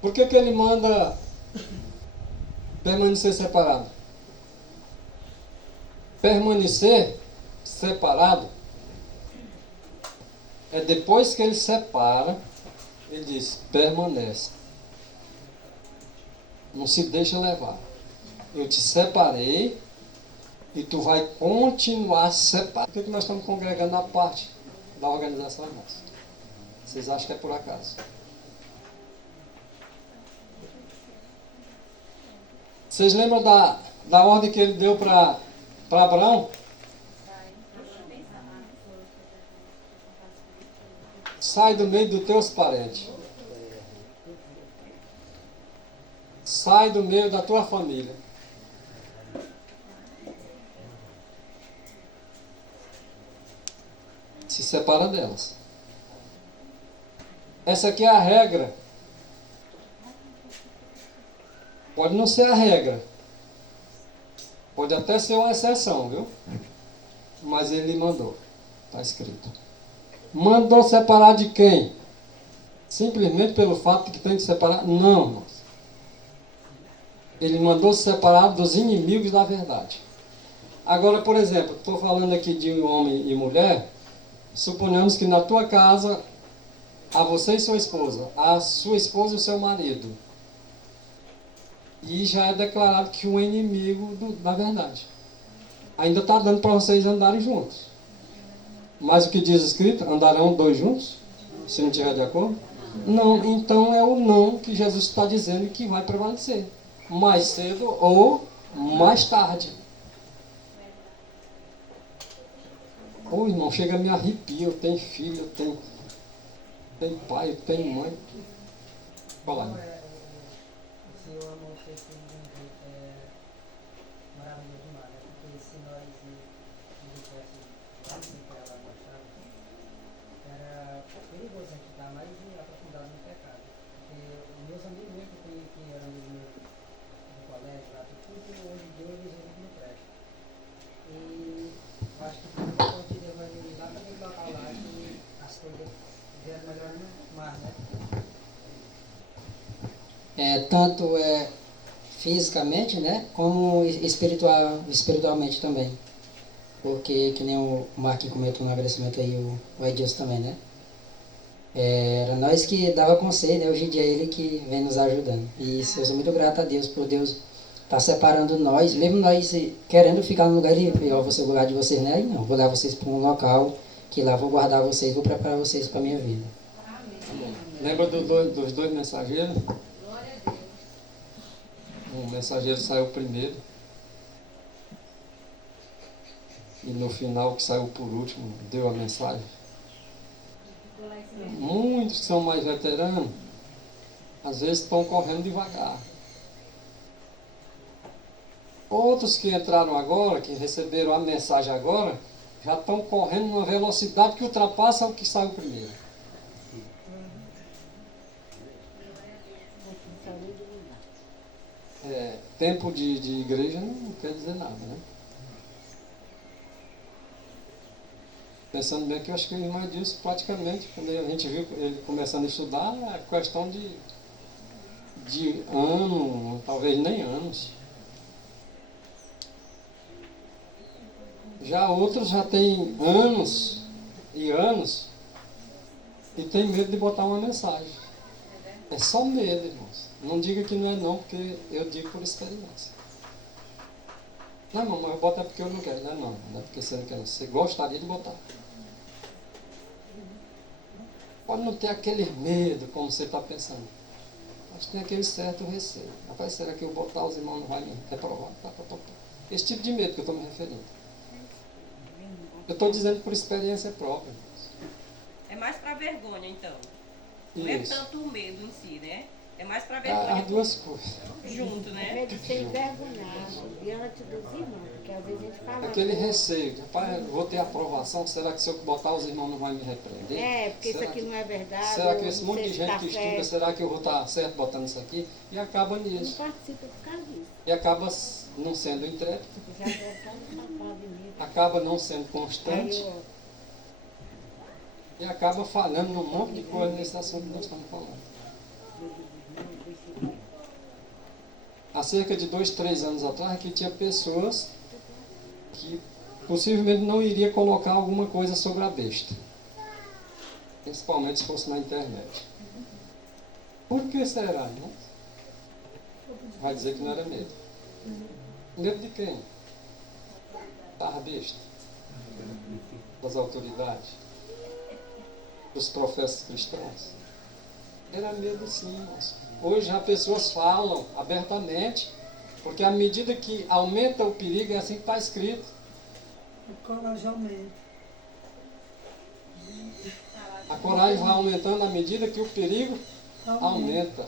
Por que ele manda permanecer separado? Permanecer separado é depois que ele separa, ele diz, permanece. Não se deixa levar. Eu te separei e tu vai continuar separado. Por que nós estamos congregando na parte da organização nossa? Vocês acham que é por acaso? Vocês lembram da ordem que ele deu para Abraão? Sai do meio dos teus parentes. Sai do meio da tua família. Se separa delas. Essa aqui é a regra. Pode não ser a regra. Pode até ser uma exceção, viu? Mas ele mandou. Está escrito. Mandou separar de quem? Simplesmente pelo fato de que tem que separar? Não, irmãos. Ele mandou separar dos inimigos da verdade. Agora, por exemplo, estou falando aqui de homem e mulher. Suponhamos que na tua casa, a você e sua esposa, a sua esposa e o seu marido. E já é declarado que um é inimigo da verdade. Ainda está dando para vocês andarem juntos. Mas o que diz escrito? Andarão dois juntos? Se não estiver de acordo? Não, então é o não que Jesus está dizendo que vai prevalecer. Mais cedo ou mais tarde. Ô irmão, chega a me arrepia. Eu tenho filho, eu tenho pai, eu tenho mãe. Fala aí. O Senhor amou vocês de um jeito maravilhoso demais, né? Porque se nós não tivesse lá sempre ela gostava, era perigoso a gente estar mais aprofundado no pecado. Porque os meus amigos mesmo que eram amigos meus do colégio, lá, tudo hoje em dia eles viram que não presta. E eu acho que tudo que eu tive evangelizar também colocar lá que as coisas vieram melhorando mais, né? Tanto fisicamente, né, como espiritualmente também. Porque, que nem o Marquinhos comentou no agradecimento aí, o Edilson também, né? Era nós que dava conselho, né? Hoje em dia é ele que vem nos ajudando. E isso, eu sou muito grato a Deus por Deus estar separando nós, mesmo nós querendo ficar no lugar de, igual você, o lugar de vocês, né? Aí não, vou levar vocês para um local que lá vou guardar vocês, vou preparar vocês para a minha vida. Amém. Lembra dos dois mensageiros? O mensageiro saiu primeiro. E no final, que saiu por último, deu a mensagem. Muitos que são mais veteranos, às vezes estão correndo devagar. Outros que entraram agora, que receberam a mensagem agora, já estão correndo numa velocidade que ultrapassa o que saiu primeiro. Tempo de igreja não quer dizer nada, né? Pensando bem que eu acho que o irmão Edilson praticamente, quando a gente viu ele começando a estudar, é questão de ano, talvez nem anos. Já outros já têm anos e anos e tem medo de botar uma mensagem. É só medo, irmãos. Não diga que não é não, porque eu digo por experiência. Não, irmão, mas eu boto é porque eu não quero. Não é porque você não quer. Você gostaria de botar. Pode não ter aquele medo como você está pensando. Mas tem aquele certo receio. Rapaz, será que eu botar os irmãos não vai me reprovar? Esse tipo de medo que eu estou me referindo. Eu estou dizendo por experiência própria. É mais para vergonha, então. Não Isso. é tanto o medo em si, né? É mais para vergonha. As duas coisas. Junto, né? Medo de ser envergonhado diante dos irmãos, porque às vezes a gente fala. Aquele receio. Rapaz, eu vou ter aprovação. Será que se eu botar os irmãos não vai me repreender? Porque será isso aqui não é verdade. Será que esse não monte sei de se gente tá que estuda, certo. será que eu vou estar certo botando isso aqui? E acaba Não nisso. participa por causa disso. E acaba não sendo intrépido. Já é tão safado de mim. Acaba não sendo constante. Aí eu, E acaba falhando num monte de coisa nesse assunto que nós estamos falando. há cerca de 2, 3 anos atrás, que tinha pessoas que possivelmente não iria colocar alguma coisa sobre a besta. Principalmente se fosse na internet. Por que será, irmão? Vai dizer que não era medo. Medo de quem? Da besta. Das autoridades. Dos profetas cristãos. Era medo sim, irmãos. Hoje as pessoas falam abertamente, porque à medida que aumenta o perigo, é assim que está escrito. A coragem aumenta. A coragem vai aumentando à medida que o perigo aumenta.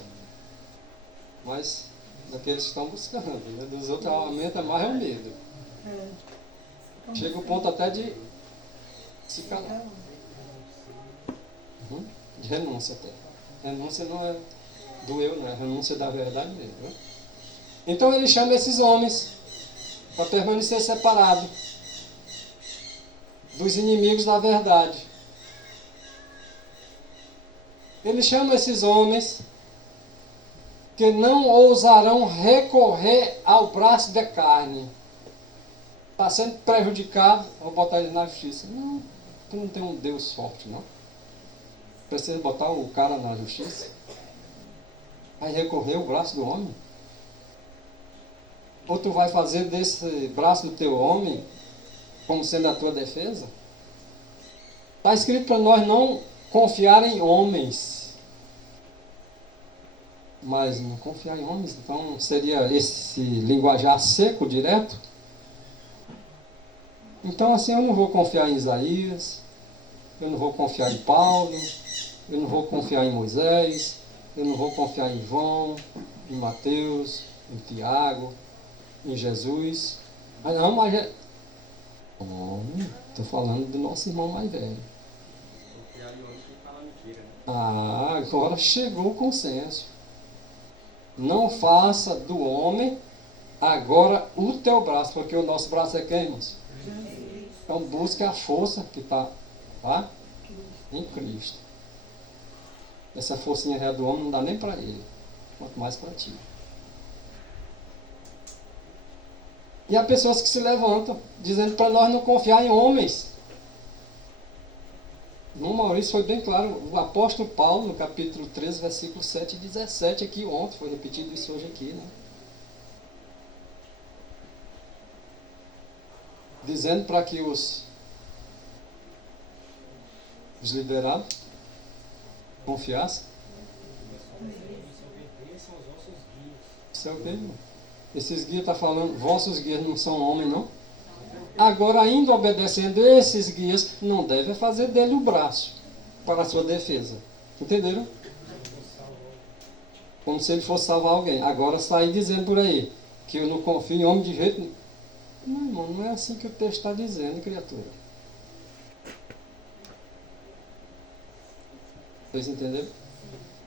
Mas daqueles que estão buscando, né? Dos outros aumenta mais é o medo. Chega o ponto até de se calar. De renúncia até. Renúncia não é do eu, não é renúncia da verdade mesmo. Né? Então ele chama esses homens para permanecer separado dos inimigos da verdade. Ele chama esses homens que não ousarão recorrer ao braço da carne. Está sendo prejudicado, vou botar ele na justiça. Não, tu não tem um Deus forte, não. Precisa botar o cara na justiça. Vai recorrer ao braço do homem? Ou tu vai fazer desse braço do teu homem como sendo a tua defesa? Está escrito para nós não confiar em homens. Mas não confiar em homens, então seria esse linguajar seco, direto? Então assim eu não vou confiar em Isaías, eu não vou confiar em Paulo, eu não vou confiar em Moisés, eu não vou confiar em João, em Mateus, em Tiago, em Jesus. Ah não, mas é... estou falando do nosso irmão mais velho. Ah, agora chegou o consenso. Não faça do homem agora o teu braço, porque o nosso braço é quem, irmãos? Então busque a força que está lá em Cristo. Essa forcinha real do homem não dá nem para ele, quanto mais para ti. E há pessoas que se levantam dizendo para nós não confiar em homens. No Maurício foi bem claro, o apóstolo Paulo, no capítulo 13, versículo 7 e 17, aqui ontem, foi repetido isso hoje aqui, né? Dizendo para que os liderados confiassem. Isso é o que? Esses guias estão falando, vossos guias não são homens, não? Agora, ainda obedecendo esses guias, não deve fazer dele o braço para a sua defesa. Entenderam? Como se ele fosse salvar alguém. Agora sair dizendo por aí que eu não confio em homem de jeito nenhum. Não, irmão, não é assim que o texto está dizendo, criatura. Vocês entenderam?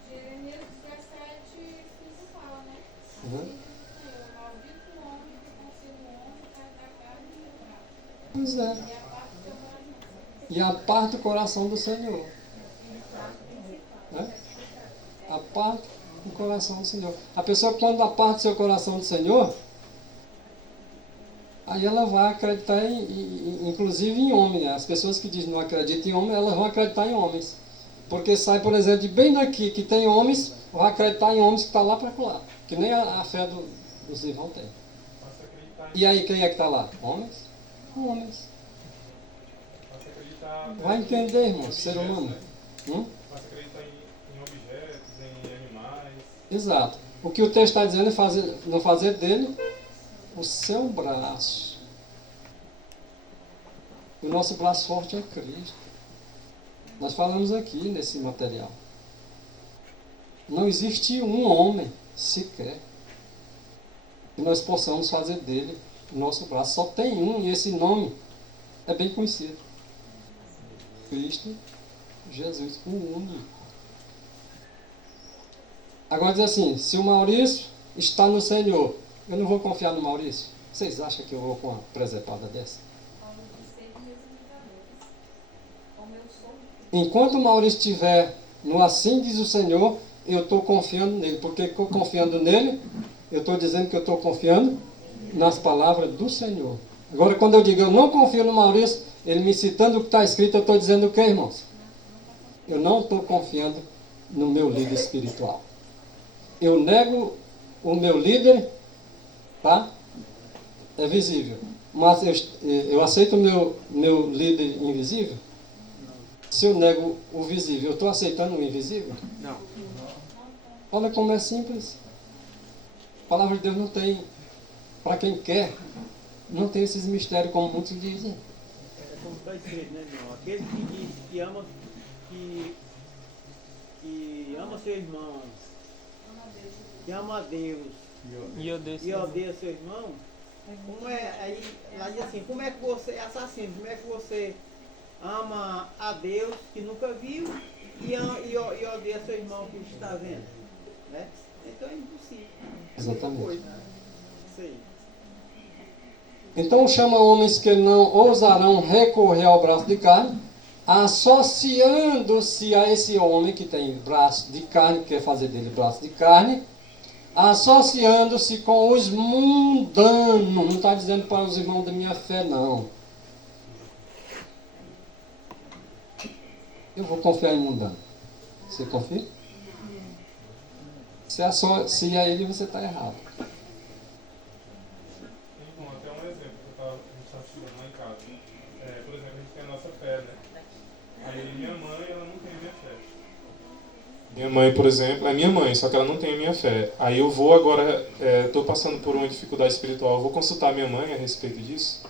Jeremias 17, 5 fala, né? Uhum. Pois é. E a parte do coração do Senhor. A parte do coração do Senhor. A pessoa, quando a parte do seu coração do Senhor, aí ela vai acreditar inclusive em homem. Né? As pessoas que dizem não acreditam em homem, elas vão acreditar em homens. Porque sai, por exemplo, de bem daqui que tem homens, vai acreditar em homens que estão lá para lá. Que nem a fé dos irmãos tem. E aí quem é que está lá? Homens? Homens. Vai entender, irmão, ser humano. Você acredita em objetos, em animais. Exato. O que o texto está dizendo é não fazer dele o seu braço. O nosso braço forte é Cristo. Nós falamos aqui nesse material. Não existe um homem sequer que nós possamos fazer dele o nosso braço. Só tem um e esse nome é bem conhecido. Cristo Jesus, o único. Agora diz assim, se o Maurício está no Senhor, eu não vou confiar no Maurício? Vocês acham que eu vou com uma presepada dessa? Enquanto o Maurício estiver no assim diz o Senhor, eu estou confiando nele. Porque confiando nele, Eu estou dizendo que eu estou confiando nas palavras do Senhor. Agora, quando eu digo eu não confio no Maurício, ele me citando o que está escrito, eu estou dizendo o que, irmãos? Eu não estou confiando no meu líder espiritual. Eu nego o meu líder, tá? É visível. Mas eu aceito o meu líder invisível? Se eu nego o visível, eu estou aceitando o invisível? Não. Olha como é simples. A palavra de Deus não tem, para quem quer, não tem esses mistérios como muitos dizem. É como está escrito, né, irmão? Aquele que diz que ama, que ama seu irmão, que ama a Deus e odeia seu irmão, como é, aí, lá diz assim, como é que você é assassino? Como é que você ama a Deus que nunca viu e odeia seu irmão que está vendo? Né? Então é impossível. Exatamente. Isso aí. Então chama homens que não ousarão recorrer ao braço de carne, associando-se a esse homem que tem braço de carne, que quer fazer dele braço de carne, associando-se com os mundanos. Não está dizendo para os irmãos da minha fé, não. Eu vou confiar em mundano. Você confia? Se associa a ele, você está errado. Bom, até um exemplo que a gente está estudando lá em casa. Por exemplo, a gente tem a nossa fé, né? Aí minha mãe, ela não tem a minha fé. Minha mãe, por exemplo, é minha mãe, só que ela não tem a minha fé. Aí eu vou agora, estou passando por uma dificuldade espiritual, eu vou consultar minha mãe a respeito disso?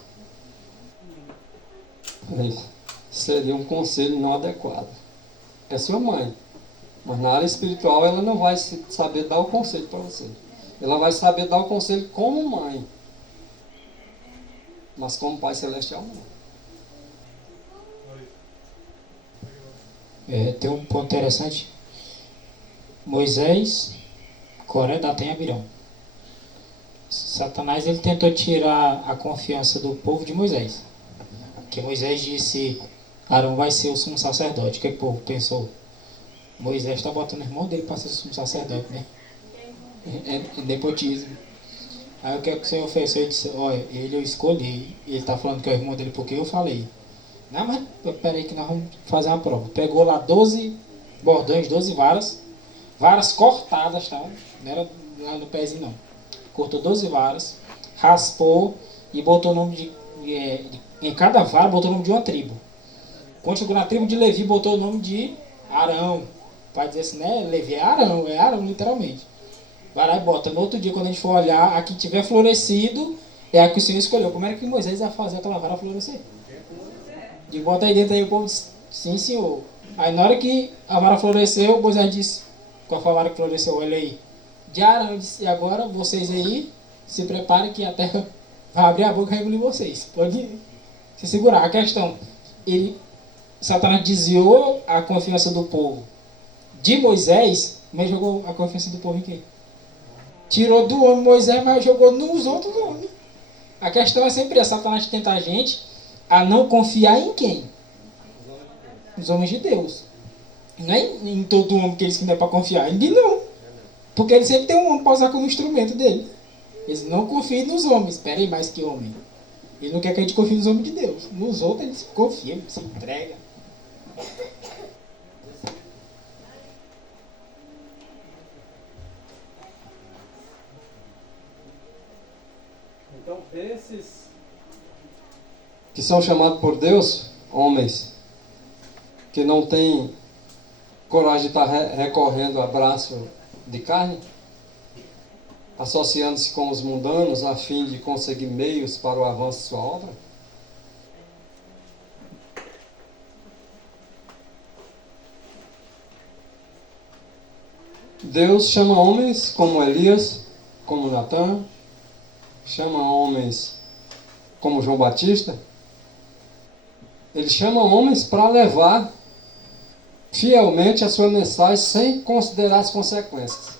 Seria um conselho não adequado. É sua mãe. Mas na área espiritual ela não vai saber dar o conselho para você. Ela vai saber dar o conselho como mãe. Mas como Pai Celestial não. Tem um ponto interessante. Moisés, Coré, Datã e Abirão. Satanás ele tentou tirar a confiança do povo de Moisés. Que Moisés disse, Arão vai ser o sumo sacerdote. O que o povo pensou? Moisés está botando o irmão dele para ser sumo sacerdote, né? É nepotismo. Aí o que o Senhor fez? Ele disse, olha, ele eu escolhi. Ele está falando que é o irmão dele porque eu falei. Não, mas peraí que nós vamos fazer uma prova. Pegou lá 12 bordões, 12 varas. Varas cortadas, tá? Não era lá no pezinho não. Cortou 12 varas, raspou e botou o nome em cada vara botou o nome de uma tribo. Quando chegou na tribo de Levi, botou o nome de Arão. Para dizer assim, né? Levi é Arão literalmente. Vai lá e bota. No outro dia, quando a gente for olhar, a que tiver florescido, é a que o Senhor escolheu. Como era que Moisés ia fazer aquela vara florescer? E bota aí dentro aí, o povo disse, sim, senhor. Aí na hora que a vara floresceu, Moisés disse, qual foi a vara que floresceu? Olha aí. De Arão, disse, e agora vocês aí, se preparem que a terra vai abrir a boca e vai engolir vocês. Pode se segurar. A questão, Satanás desviou a confiança do povo de Moisés, mas jogou a confiança do povo em quem? Tirou do homem Moisés, mas jogou nos outros homens. A questão é sempre essa, Satanás tenta a gente a não confiar em quem? Nos homens de Deus. Não é em todo homem que eles que não é para confiar. Ele não. Porque ele sempre tem um homem para usar como instrumento dele. Eles não confiam nos homens. Espera aí, mais que homem. Ele não quer que a gente confie nos homens de Deus. Nos outros eles confiam, se entregam. Então, esses que são chamados por Deus, homens, que não têm coragem de estar recorrendo a braço de carne, associando-se com os mundanos a fim de conseguir meios para o avanço de sua obra, Deus chama homens como Elias, como Natã, chama homens como João Batista. Ele chama homens para levar fielmente a sua mensagem sem considerar as consequências.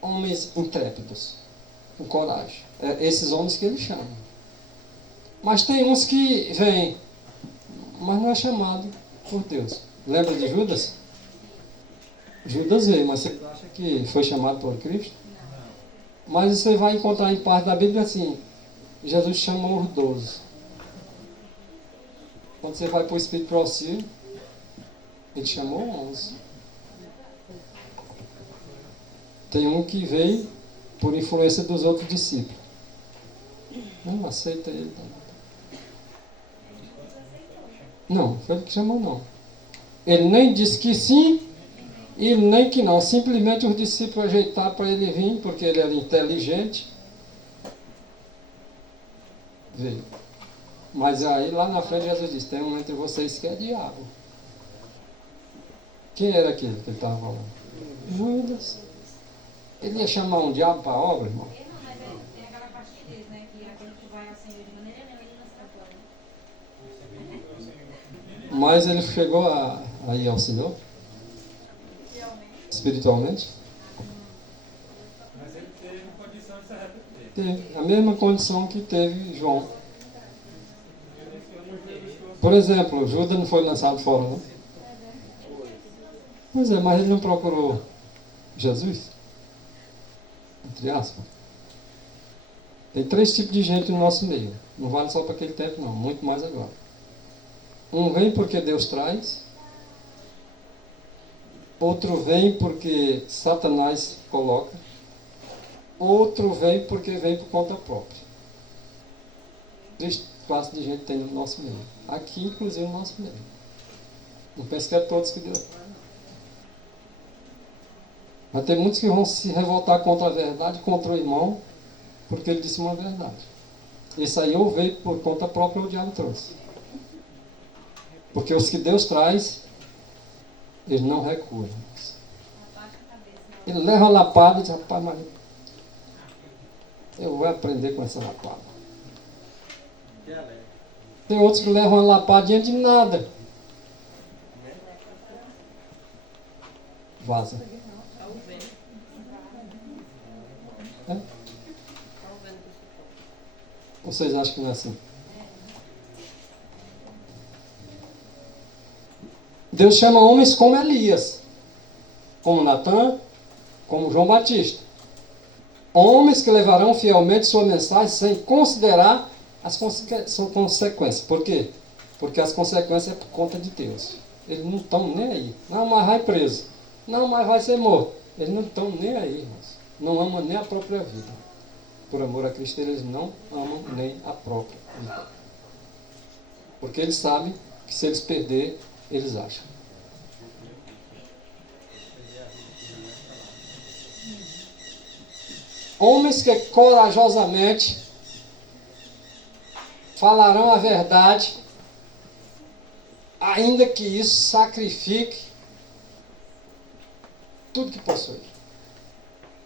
Homens intrépidos, com coragem. É esses homens que ele chama. Mas tem uns que vêm, mas não é chamado por Deus. Lembra de Judas? Judas veio, mas você acha que foi chamado por Cristo? Mas você vai encontrar em parte da Bíblia assim, Jesus chamou os 12. Quando você vai para o Espírito para o auxílio, ele chamou 11. Tem um que veio por influência dos outros discípulos. Não aceita ele. Não, foi ele que chamou, não. Ele nem disse que sim e nem que não. Simplesmente os discípulos ajeitaram para ele vir, porque ele era inteligente. Veio. Mas aí lá na frente Jesus disse, tem um entre vocês que é diabo. Quem era aquele que ele estava falando? Judas. Ele ia chamar um diabo para a obra, irmão? Não, mas tem aquela parte que diz, né? Que aquele que vai ao Senhor de maneira nenhuma ele não escapa. Mas ele chegou a ir ao Senhor? Espiritualmente? Mas ele teve condição de se arrepender. Teve. A mesma condição que teve João. Por exemplo, Judas não foi lançado fora, não? Pois é, mas ele não procurou Jesus? Entre aspas. Tem 3 tipos de gente no nosso meio. Não vale só para aquele tempo, não. Muito mais agora. Um vem porque Deus traz. Outro vem porque Satanás coloca. Outro vem porque vem por conta própria. 3 classes de gente tem no nosso meio. Aqui, inclusive, no nosso meio. Não penso que é todos que Deus. Mas tem muitos que vão se revoltar contra a verdade, contra o irmão, porque ele disse uma verdade. Isso aí ou veio por conta própria ou o diabo trouxe. Porque os que Deus traz, ele não recua. Ele leva a lapada e diz, rapaz, mas eu vou aprender com essa lapada. Tem outros que levam a lapadinha de nada. Vaza. É? Vocês acham que não é assim? Deus chama homens como Elias, como Natã, como João Batista. Homens que levarão fielmente sua mensagem sem considerar as consequências. Por quê? Porque as consequências é por conta de Deus. Eles não estão nem aí. Não, mas vai preso. Não, mas vai ser morto. Eles não estão nem aí, irmãos. Não amam nem a própria vida. Por amor a Cristo, eles não amam nem a própria vida. Porque eles sabem que se eles perderem, eles acham. Homens que corajosamente falarão a verdade, ainda que isso sacrifique tudo que possui.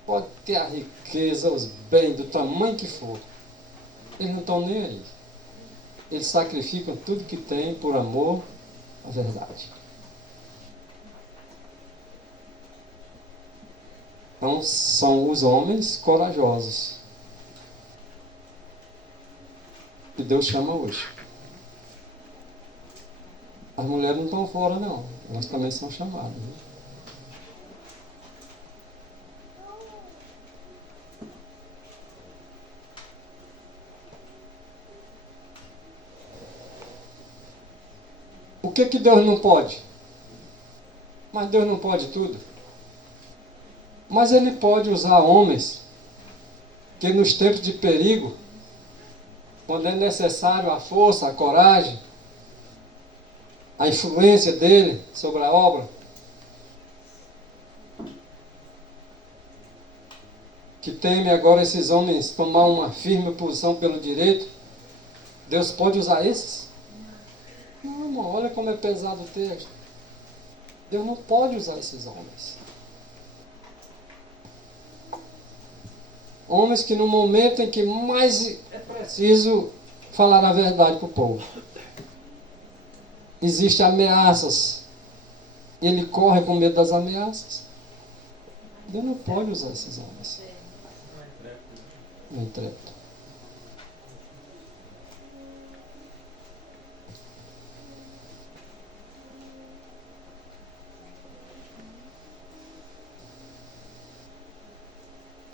Pode ter a riqueza, os bens, do tamanho que for. Eles não estão nem aí. Eles sacrificam tudo que têm por amor à verdade. Então, são os homens corajosos que Deus chama hoje. As mulheres não estão fora, não. Elas também são chamadas. Né? O que Deus não pode? Mas Deus não pode tudo. Mas Ele pode usar homens que nos tempos de perigo, quando é necessário a força, a coragem, a influência dele sobre a obra, que teme agora esses homens tomar uma firme posição pelo direito, Deus pode usar esses? Não, irmão, olha como é pesado o texto. Deus não pode usar esses homens. Homens que no momento em que mais é preciso falar a verdade para o povo. Existem ameaças. Ele corre com medo das ameaças. Deus não pode usar esses homens. Não é intrépido.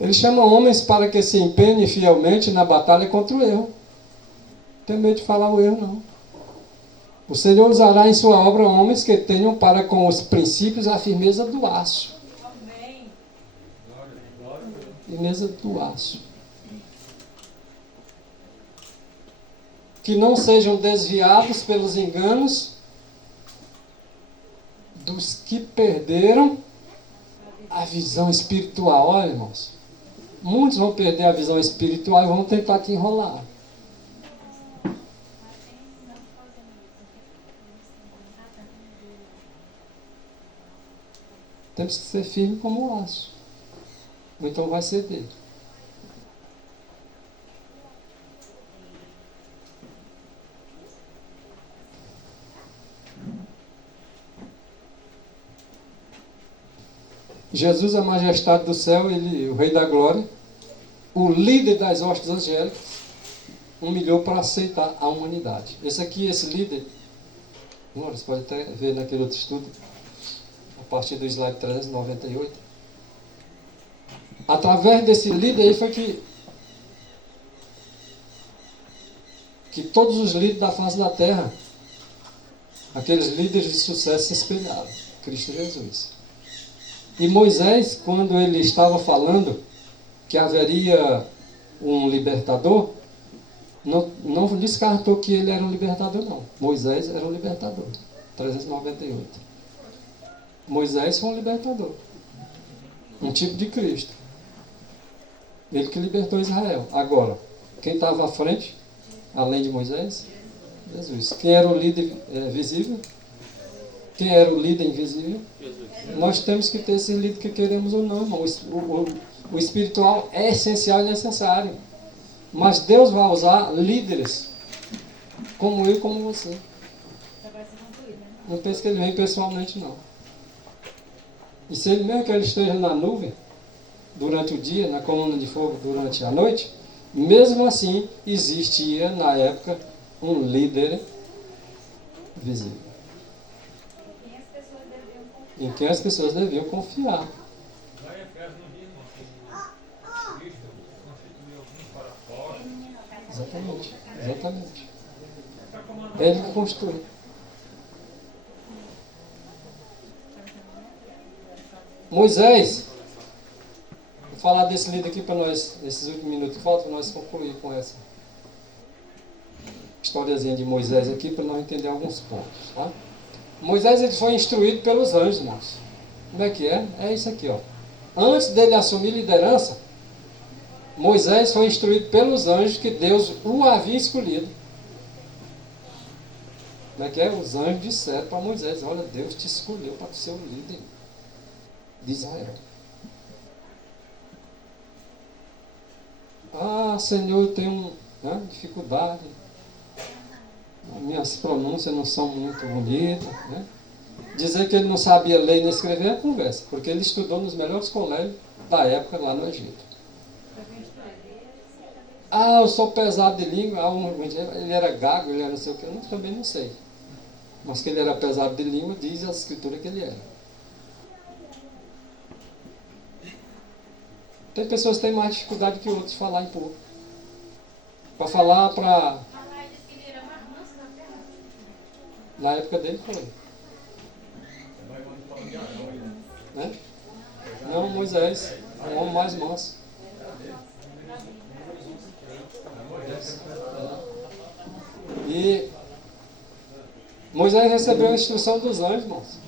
Ele chama homens para que se empenhem fielmente na batalha contra o erro. Não tem medo de falar o erro, não. O Senhor usará em sua obra homens que tenham para com os princípios a firmeza do aço. Amém. Firmeza do aço. Que não sejam desviados pelos enganos dos que perderam a visão espiritual. Olha, irmãos, muitos vão perder a visão espiritual e vão tentar te enrolar. Temos que ser firme como o aço. Ou então vai ceder. Jesus, a majestade do céu, ele, o Rei da Glória, o líder das hostes angélicas, humilhou para aceitar a humanidade. Esse líder, você pode até ver naquele outro estudo, a partir do slide 398. Através desse líder aí foi que todos os líderes da face da terra, aqueles líderes de sucesso, se espelharam. Cristo Jesus. E Moisés, quando ele estava falando que haveria um libertador, não descartou que ele era um libertador, não. Moisés era um libertador. 398. Moisés foi um libertador. Um tipo de Cristo. Ele que libertou Israel. Agora, quem estava à frente, além de Moisés? Jesus. Quem era o líder visível? Quem era o líder invisível? Jesus. Nós temos que ter esse líder que queremos ou não, irmão. O espiritual é essencial e necessário. Mas Deus vai usar líderes como eu e como você. Não pense que ele vem pessoalmente, não. E se ele mesmo que ele esteja na nuvem, durante o dia, na coluna de fogo durante a noite, mesmo assim existia na época um líder visível. Em quem as pessoas deviam confiar. Exatamente. Exatamente. Ele que construiu. Moisés, vou falar desse líder aqui para nós, nesses últimos minutos que faltam, para nós concluir com essa historiazinha de Moisés aqui, para nós entender alguns pontos. Tá? Moisés ele foi instruído pelos anjos, irmãos. Como é que é? É isso aqui, ó. Antes dele assumir liderança, Moisés foi instruído pelos anjos que Deus o havia escolhido. Como é que é? Os anjos disseram para Moisés: olha, Deus te escolheu para ser o líder de Israel. Ah, Senhor, eu tenho dificuldade. Minhas pronúncias não são muito bonitas. Né? Dizer que ele não sabia ler nem escrever é conversa, porque ele estudou nos melhores colégios da época lá no Egito. Ah, eu sou pesado de língua. Ele era gago, ele era não sei o que. Eu também não sei. Mas que ele era pesado de língua, diz a escritura que ele era. Tem pessoas que têm mais dificuldade que outros de falar em público. Para falar para... Na época dele foi. Né? Não, Moisés, um homem mais manso. E Moisés recebeu a instrução dos anjos, irmãos.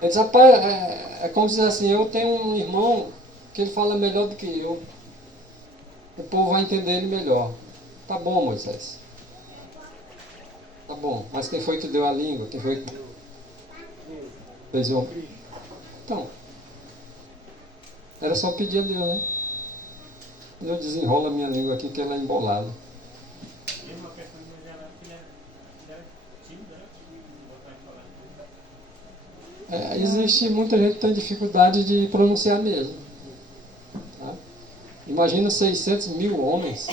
Ele disse: rapaz, é como dizer assim, eu tenho um irmão que ele fala melhor do que eu. O povo vai entender ele melhor. Tá bom, Moisés. Tá bom, mas quem foi que deu a língua? Quem foi que fez o homem? Então, era só pedir a Deus, né? Eu desenrolo a minha língua aqui que ela é embolada. Existe muita gente que tem dificuldade de pronunciar mesmo. Tá? Imagina 600 mil homens.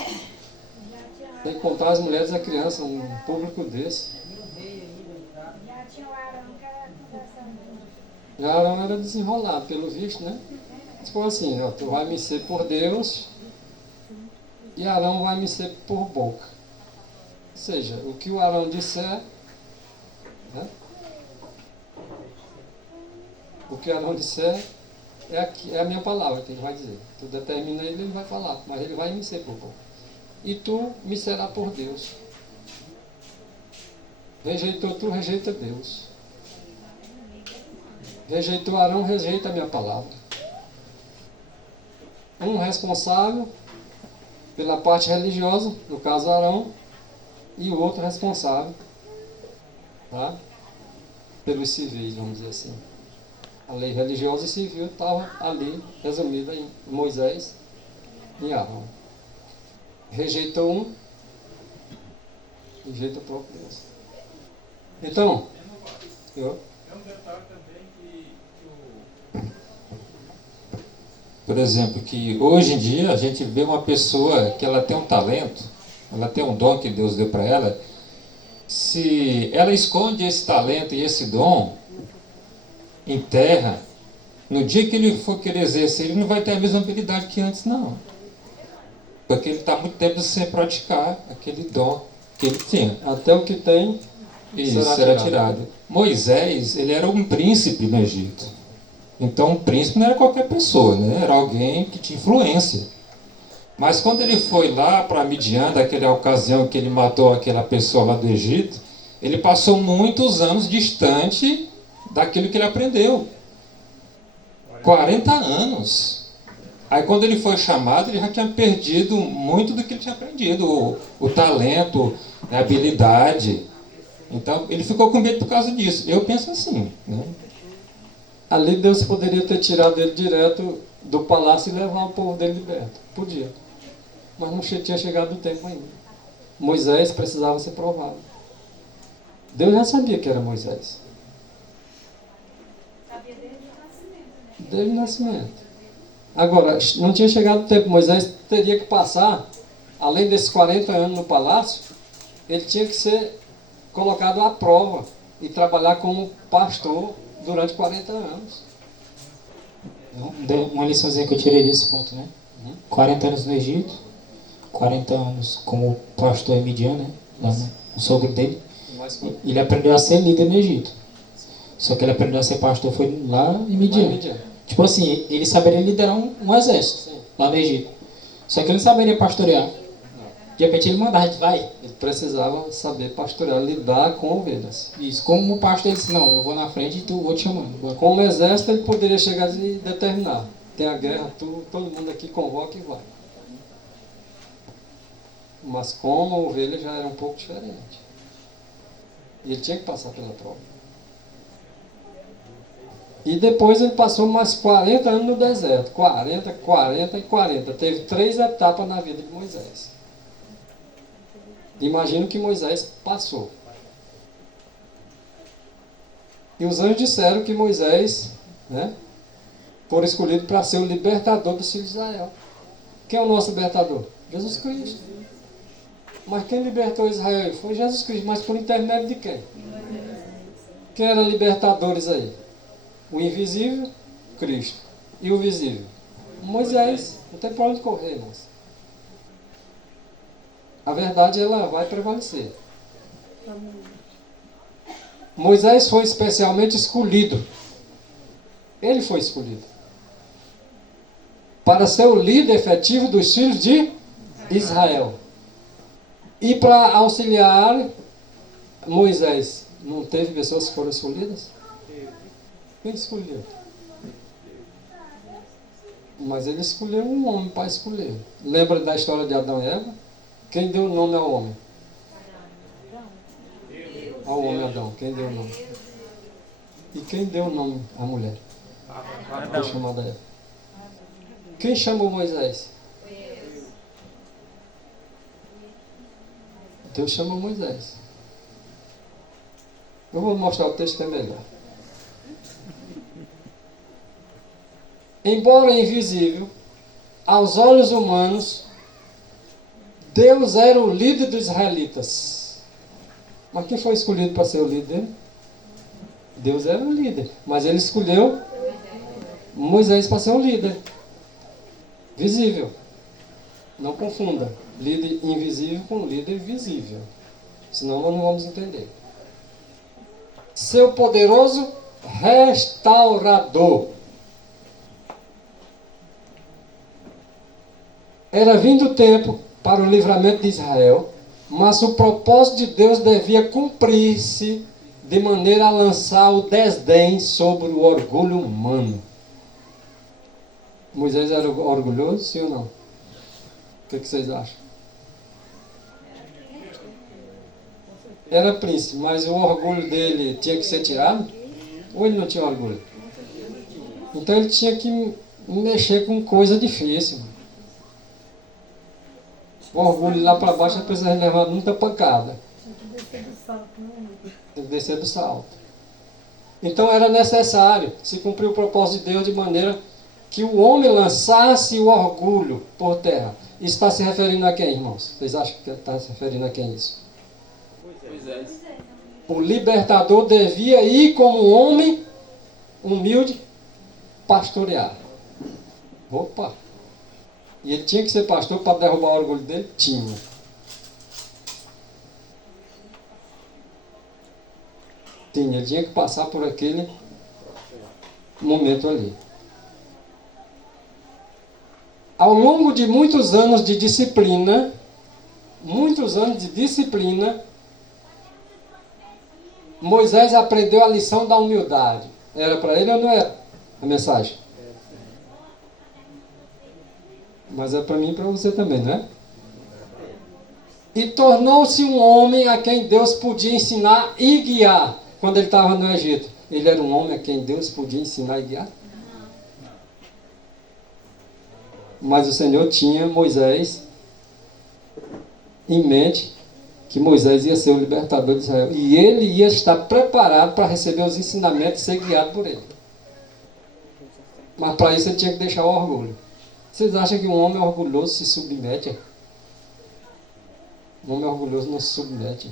Tem que contar as mulheres e a criança, um público desse. Já Arão era desenrolado, pelo visto, né? Tipo assim, ó, tu vai me ser por Deus e Arão vai me ser por boca. Ou seja, o que o Arão disser, né? O que o Arão disser é a minha palavra que ele vai dizer. Tu determina ele, ele vai falar, mas ele vai me ser por boca. E tu me será por Deus. Rejeitou tu, rejeita Deus. Rejeitou Arão, rejeita a minha palavra. Um responsável pela parte religiosa, no caso Arão, e o outro responsável, tá? Pelos civis, vamos dizer assim. A lei religiosa e civil estava ali, resumida em Moisés e Arão. Rejeitou um, rejeita o próprio Deus. Então, É um detalhe também Por exemplo, que hoje em dia a gente vê uma pessoa que ela tem um talento, ela tem um dom que Deus deu para ela. Se ela esconde esse talento e esse dom em terra, no dia que ele for querer exercer, ele não vai ter a mesma habilidade que antes, não. Porque ele está muito tempo sem praticar aquele dom que ele tinha. até o que tem Isso será tirado. Moisés, ele era um príncipe no Egito. Então, um príncipe não era qualquer pessoa, né? Era alguém que tinha influência. Mas quando ele foi lá para Midian, daquela ocasião que ele matou aquela pessoa lá do Egito, ele passou muitos anos distante daquilo que ele aprendeu. 40 anos. Aí quando ele foi chamado, ele já tinha perdido muito do que ele tinha aprendido. O talento, a habilidade. Então, ele ficou com medo por causa disso. Eu penso assim, né? Ali Deus poderia ter tirado ele direto do palácio e levar o povo dele liberto. Podia. Mas não tinha chegado o tempo ainda. Moisés precisava ser provado. Deus já sabia que era Moisés. Sabia desde o nascimento, né? Desde o nascimento. Agora, não tinha chegado o tempo. Moisés teria que passar, além desses 40 anos no palácio, ele tinha que ser colocado à prova e trabalhar como pastor durante 40 anos. Uma liçãozinha que eu tirei desse ponto, né? 40 anos no Egito, 40 anos como pastor em Midian, né? Lá no sogro dele. Ele aprendeu a ser líder no Egito. Só que ele aprendeu a ser pastor foi lá em Midian. Tipo assim, ele saberia liderar um exército. Sim. Lá no Egito. Só que ele não saberia pastorear. De repente ele mandava, vai. Ele precisava saber pastorear, lidar com ovelhas. Isso, como pastor ele disse, não, eu vou na frente e vou te chamando. Como exército ele poderia chegar e determinar. Tem a guerra, todo mundo aqui convoca e vai. Mas como ovelha já era um pouco diferente. E ele tinha que passar pela prova. E depois ele passou mais 40 anos no deserto. 40, 40 e 40. Teve 3 etapas na vida de Moisés. Imagina o que Moisés passou. E os anjos disseram que Moisés, né, foi escolhido para ser o libertador dos filhos de Israel. Quem é o nosso libertador? Jesus Cristo. Mas quem libertou Israel foi Jesus Cristo, mas por intermédio de quem? Quem eram libertadores aí? O invisível, Cristo. E o visível? Moisés. Não tem para onde correr, irmãos. A verdade, ela vai prevalecer. Moisés foi especialmente escolhido. Ele foi escolhido para ser o líder efetivo dos filhos de Israel. E para auxiliar Moisés, não teve pessoas que foram escolhidas? Quem escolheu? Mas ele escolheu um homem para escolher. Lembra da história de Adão e Eva? Quem deu o nome ao homem? Ao homem Adão. Quem deu o nome? E quem deu o nome à mulher? Foi chamada Eva. Quem chamou Moisés? Deus chamou Moisés. Eu vou mostrar o texto que é melhor. Embora invisível, aos olhos humanos, Deus era o líder dos israelitas. Mas quem foi escolhido para ser o líder? Deus era o líder. Mas ele escolheu Moisés para ser um líder visível. Não confunda líder invisível com líder visível. Senão nós não vamos entender. Seu poderoso restaurador. Era vindo o tempo para o livramento de Israel, mas o propósito de Deus devia cumprir-se de maneira a lançar o desdém sobre o orgulho humano. Moisés era orgulhoso, sim ou não? O que vocês acham? Era príncipe, mas o orgulho dele tinha que ser tirado? Ou ele não tinha orgulho? Então ele tinha que mexer com coisa difícil. O orgulho lá para baixo precisa levar muita pancada. Tem que descer do salto. Então era necessário se cumprir o propósito de Deus de maneira que o homem lançasse o orgulho por terra. Isso está se referindo a quem, irmãos? Vocês acham que está se referindo a quem isso? Moisés. O libertador devia ir como um homem humilde pastorear. Opa! E ele tinha que ser pastor para derrubar o orgulho dele? Tinha. Ele tinha que passar por aquele momento ali. Ao longo de muitos anos de disciplina, Moisés aprendeu a lição da humildade. Era para ele ou não era a mensagem? Mas é para mim e para você também, não é? E tornou-se um homem a quem Deus podia ensinar e guiar. Quando ele estava no Egito, ele era um homem a quem Deus podia ensinar e guiar? Mas o Senhor tinha Moisés em mente que Moisés ia ser o libertador de Israel. E ele ia estar preparado para receber os ensinamentos e ser guiado por ele. Mas para isso ele tinha que deixar o orgulho. Vocês acham que um homem orgulhoso se submete? Um homem orgulhoso não se submete.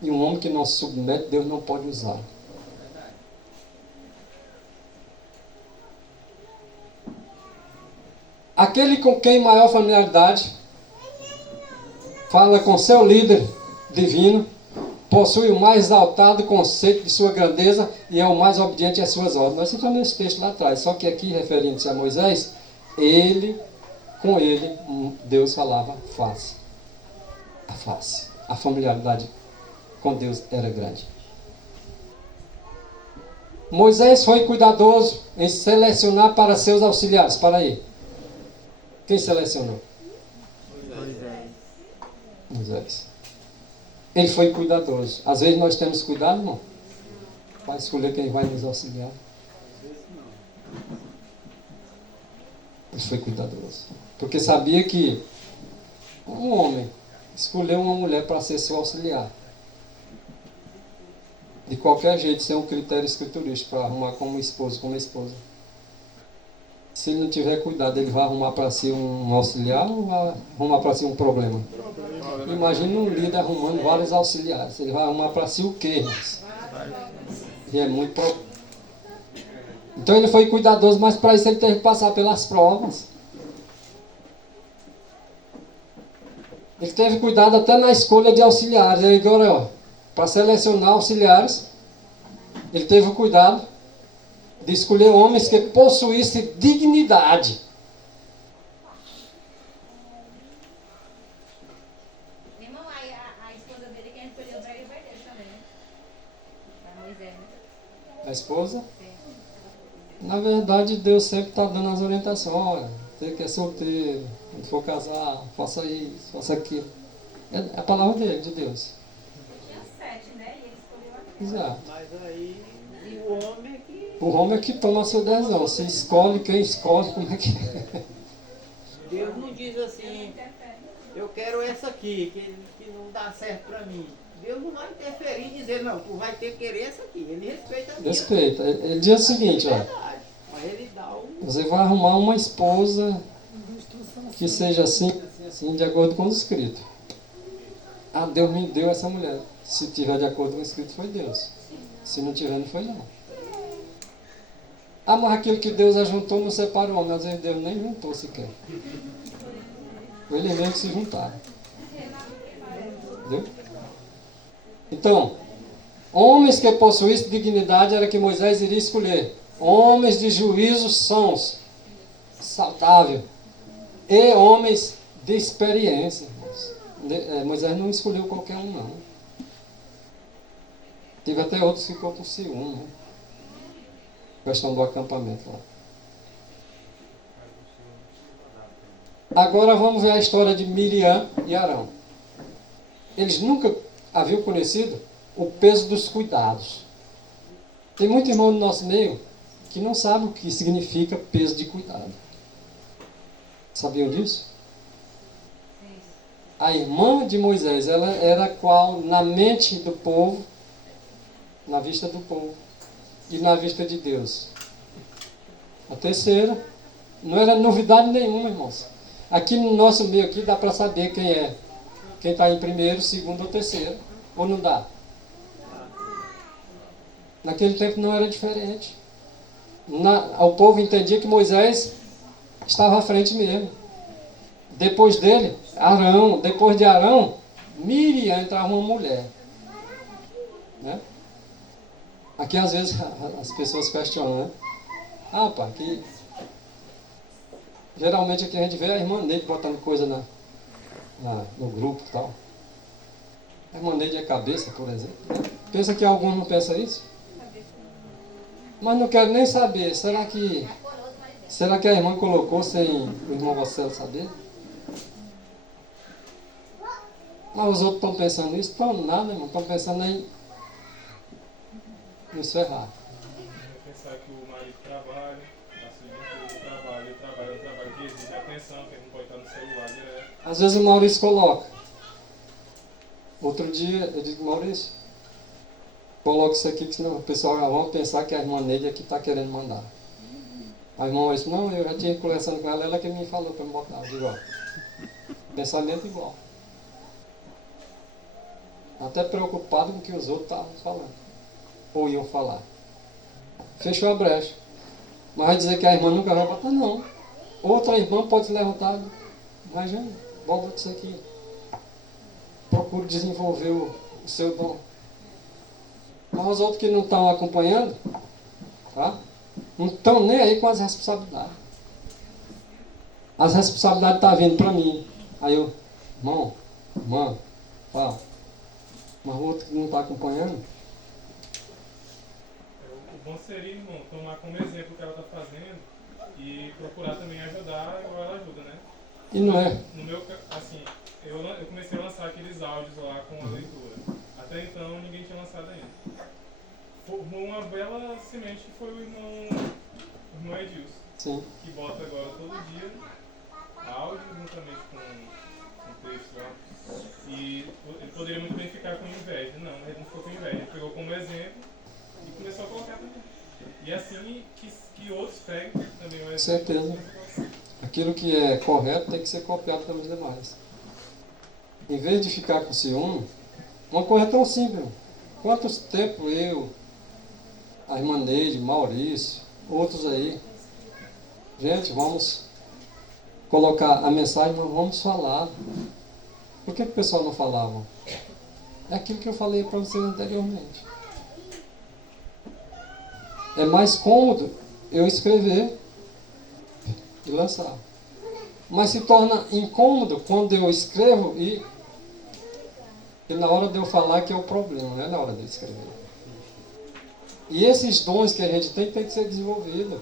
E um homem que não se submete, Deus não pode usar. Aquele com quem maior familiaridade fala com seu líder divino, possui o mais exaltado conceito de sua grandeza e é o mais obediente às suas ordens. Nós citamos esse texto lá atrás, só que aqui, referindo-se a Moisés, com ele, Deus falava face a face. A familiaridade com Deus era grande. Moisés foi cuidadoso em selecionar para seus auxiliares. Para aí. Quem selecionou? Moisés. Ele foi cuidadoso. Às vezes nós temos cuidado, não? Para escolher quem vai nos auxiliar. Ele foi cuidadoso. Porque sabia que um homem escolheu uma mulher para ser seu auxiliar. De qualquer jeito, isso é um critério escriturístico para arrumar como esposo, como esposa. Se ele não tiver cuidado, ele vai arrumar para si um auxiliar ou vai arrumar para si um problema? Imagina um líder arrumando vários auxiliares. Ele vai arrumar para si o quê, irmãos? E é muito problema. Então ele foi cuidadoso, mas para isso ele teve que passar pelas provas. Ele teve cuidado até na escolha de auxiliares. Aí agora, ó, para selecionar auxiliares, ele teve o cuidado de escolher homens que possuíssem dignidade. Irmão, a esposa dele quem escolheu para ele foi Deus também, né? Para Moisés, né? A esposa? Na verdade, Deus sempre está dando as orientações. Olha, você que é solteiro, quando for casar, faça isso, faça aquilo. É a palavra dele, de Deus. Tinha 7, né? E ele escolheu a Exato. Mas aí, e o homem é que... O homem é que toma a sua decisão. Você escolhe quem escolhe, como é que é. Deus não diz assim, eu quero essa aqui, que não dá certo para mim. Deus não vai interferir e dizer, não, tu vai ter que querer essa aqui. Ele respeita a minha. Respeita. Ele diz o seguinte, ó. Verdade. Mas ele dá o... Você vai arrumar uma esposa que seja assim, assim, de acordo com o escrito. Ah, Deus me deu essa mulher. Se tiver de acordo com o escrito, foi Deus. Se não tiver, não foi não. Ah, mas aquilo que Deus ajuntou não separa o homem. Às vezes Deus nem juntou sequer. Eles mesmo que se juntaram. Entendeu? Então, homens que possuíssem dignidade era que Moisés iria escolher. Homens de juízo sãos, saudável. E homens de experiência. Moisés não escolheu qualquer um, não. Teve até outros que ficou com ciúme, né? Questão do acampamento lá. Agora vamos ver a história de Miriam e Arão. Eles nunca haviam conhecido o peso dos cuidados. Tem muito irmão no nosso meio que não sabe o que significa peso de cuidado. Sabiam disso? A irmã de Moisés, ela era qual na mente do povo, na vista do povo e na vista de Deus. A terceira, não era novidade nenhuma, irmãos. Aqui no nosso meio aqui dá para saber quem é. Quem está em primeiro, segundo ou terceiro. Ou não dá? Naquele tempo não era diferente. O povo entendia que Moisés estava à frente mesmo. Depois dele, Arão. Depois de Arão, Miriam entrava uma mulher. Né? Aqui às vezes as pessoas questionam, né? Ah, pai, que geralmente aqui a gente vê a irmã Neide botando coisa no grupo e tal. A irmã Neide é cabeça, por exemplo. Né? Pensa que alguns não pensam isso? Mas não quero nem saber. Será que a irmã colocou sem o irmão Marcelo saber? Mas os outros estão pensando nisso? Estão nada, irmão. Estão pensando em nos ferrar. Pensar que o marido trabalha, o trabalho que exige atenção, que ele não pode estar no celular direto. Às vezes o Maurício coloca. Outro dia eu digo, Maurício, coloca isso aqui, que senão o pessoal já vão pensar que a irmã Neide é que está querendo mandar. A irmã Maurício, não, eu já tinha conversando com ela que me falou para me botar. Eu digo, ó, pensamento igual. Até preocupado com o que os outros estavam falando. Ou iam falar. Fechou a brecha. Mas vai dizer que a irmã nunca vai botar? Não. Outra irmã pode se levantar. Mas, gente, bota isso aqui. Procure desenvolver o seu dom. Mas os outros que não estão acompanhando, tá? Não estão nem aí com as responsabilidades. As responsabilidades estão vindo para mim. Aí eu, irmão, fala. Mas o outro que não está acompanhando. O bom seria, irmão, tomar como exemplo o que ela está fazendo e procurar também ajudar igual ela ajuda, né? E não é? No meu, assim, eu comecei a lançar aqueles áudios lá com a leitura. Até então ninguém tinha lançado ainda. Formou uma bela semente que foi o irmão Edilson. Sim. Que bota agora todo dia áudio juntamente com texto lá. E ele poderia muito bem ficar com inveja. Não, ele não ficou com inveja. Ele pegou como exemplo e começou a colocar também. E assim que outros peguem também o exemplo. Certeza. Aquilo que é correto tem que ser copiado pelos demais. Em vez de ficar com ciúme, uma coisa tão simples. Quantos tempos eu, a irmã Neide, Maurício, outros aí. Gente, vamos colocar a mensagem, mas vamos falar. Por que o pessoal não falava? É aquilo que eu falei para vocês anteriormente. É mais cômodo eu escrever e lançar. Mas se torna incômodo quando eu escrevo e na hora de eu falar que é o problema, não é na hora de eu escrever. E esses dons que a gente tem que ser desenvolvidos.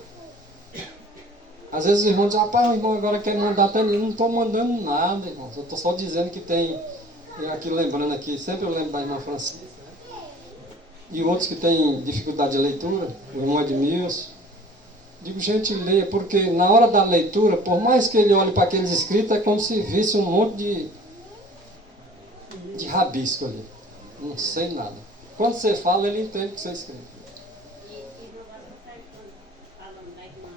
Às vezes os irmãos dizem, rapaz, o irmão agora quer mandar até mim. Não estou mandando nada, irmão. Eu estou só dizendo que tem, aqui lembrando aqui, sempre eu lembro da irmã Francisca. E outros que têm dificuldade de leitura, o irmão Edmilson. Digo, gente, leia, porque na hora da leitura, por mais que ele olhe para aqueles escritos, é como se visse um monte de rabisco ali. Não sei nada. Quando você fala, ele entende o que você escreve. E não vai passar falando da irmã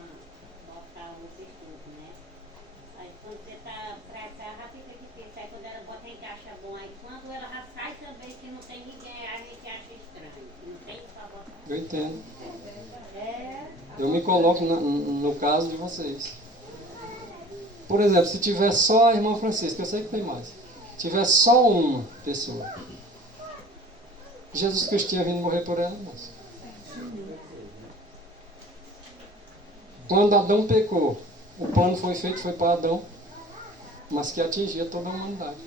botar os estudos, né? Aí quando você tá já fica difícil. Aí quando ela bota encaixa bom, aí quando ela já sai também que não tem ninguém, a gente acha estranho. Não tem pra botar. Eu entendo. É, Eu me coloco no caso de vocês. Por exemplo, se tiver só a irmã Francisca, eu sei que tem mais. Se tiver só uma pessoa, Jesus Cristo tinha vindo morrer por ela, mas quando Adão pecou, o plano foi feito, foi para Adão, mas que atingia toda a humanidade.